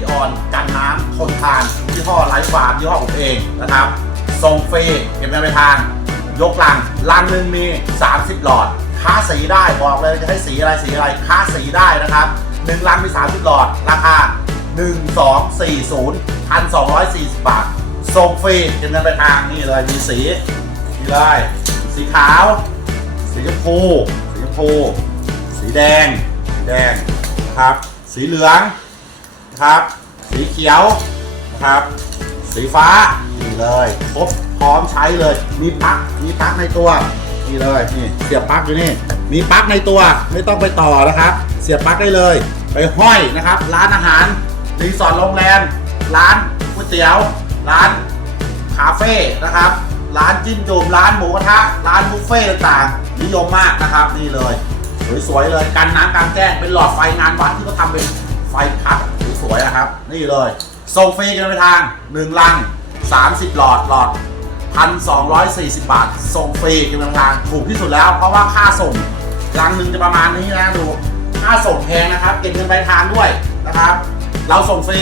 ดีออนกันน้ำทนทานยี่ห้อไลฟ์ฟาร์มยี่ห้อผมเองนะครับส่งฟรีเก็บเงินไปทาง ยกลังลังหนึ่งมี 30 หลอด ค่าสีได้บอกเลยจะให้สีอะไรสีอะไร ค่าสีได้นะครับหนึ่งลังมี 30 หลอด ราคา 1240 1,240 บาทส่งฟรีเก็บเงินไปทางนี่เลยมีสีนี่เลยสีขาว สีชมพูสีชมพูสีแดงสีแดงนะครับ สีเหลือง นะครับ สีเขียวนะครับ สีฟ้านี่เลยครบพร้อมใช้เลย มีปลั๊กมีปลั๊กในตัวนี่เลยนี่เสียบปลั๊กอยู่นี่มีปลั๊กในตัวไม่ต้องไปต่อนะครับ เสียบปลั๊กได้เลย ไปห้อยนะครับ ร้านอาหารรีสอร์ทโรงแรมร้านก๋วยเตี๋ยว ร้านคาเฟ่นะครับ ร้านจิ้มจุ่มร้านหมูกระทะร้านบุฟเฟ่ต์ต่างๆนิยมมากนะครับนี่เลยสวยๆเลยกันน้ำกลางแจ้งเป็นหลอดไฟงานวัดที่เขาทำเป็นไฟพัด สวยนะครับ นี่เลยส่งฟรีกันไปทาง 1 ลัง 30 หลอดหลอด 1,240 บาท ส่งฟรีกันไปทางถูกที่สุดแล้ว เพราะว่าค่าส่งลังหนึ่งจะประมาณนี้นะดูค่าส่งแพงนะครับ เก็บเงินปลายทางด้วยนะครับ เราส่งฟรี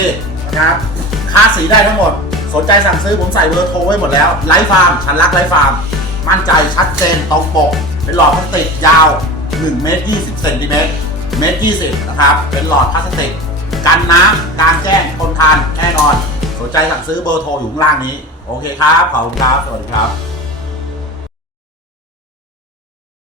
นะครับ ค่าสีได้ทั้งหมด สนใจสั่งซื้อผมใส่เบอร์โทรไว้หมดแล้วไลฟ์ฟาร์มฉันรักไลฟ์ฟาร์มมั่นใจชัดเจนตรงปกเป็นหลอดพลาสติกยาว1เมตร20เซนติเมตรเมตร20นะครับ เป็นหลอดพลาสติก กันน้ สนใจสั่งซื้อเบอร์โทรอยู่ข้างล่างนี้ โอเคครับ ขอบคุณครับ สวัสดีครับ